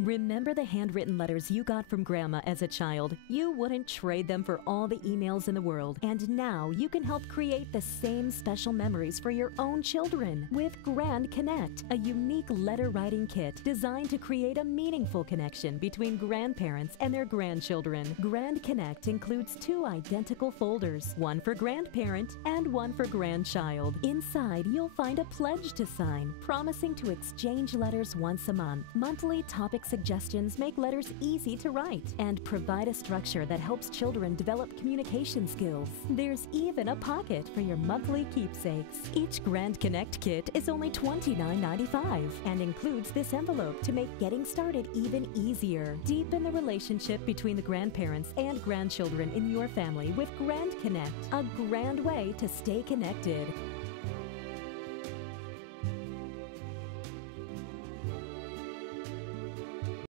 Remember the handwritten letters you got from Grandma as a child? You wouldn't trade them for all the emails in the world. And now you can help create the same special memories for your own children with Grand Connect, a unique letter writing kit designed to create a meaningful connection between grandparents and their grandchildren. Grand Connect includes 2 identical folders, one for grandparent and one for grandchild. Inside, you'll find a pledge to sign, promising to exchange letters once a month. Monthly topic suggestions make letters easy to write and provide a structure that helps children develop communication skills. There's even a pocket for your monthly keepsakes. Each Grand Connect kit is only $29.95 and includes this envelope to make getting started even easier. Deepen the relationship between the grandparents and grandchildren in your family with Grand Connect, a grand way to stay connected.